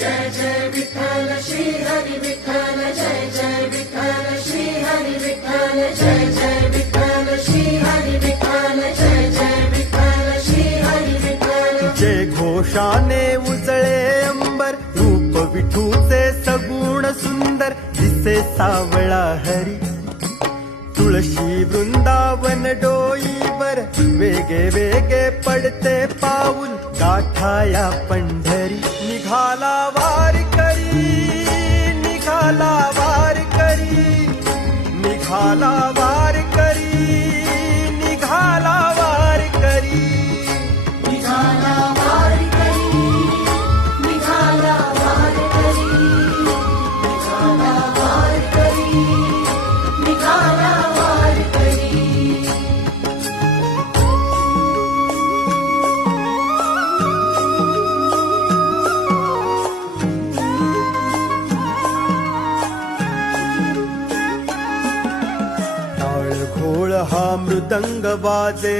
जय जय विठ्ठल श्री हरी विठ्ठल, जय जय विठ्ठल श्री हरी विठ्ठल, जय जय विठ्ठल श्री हरी विठ्ठल, जय जय विठ्ठल श्री हरी विठ्ठल. जय घोषाने उजळे अंबर, रूप विठूचे सगुण सुंदर, दिसे सावळा हरी. तुळशी वृंदावन डोईवर, वेगे वेगे पडते पाऊल, गाठाया पंढरी. निघाला वारकरी, निघाला वारकरी, निघाला वारकरी, निघाला वारकरी. निघाला वारकरी, निघाला वारकरी, निघाला वारकरी, निघाला वारकरी. टाळ घोळ हा मृदंग वाजे,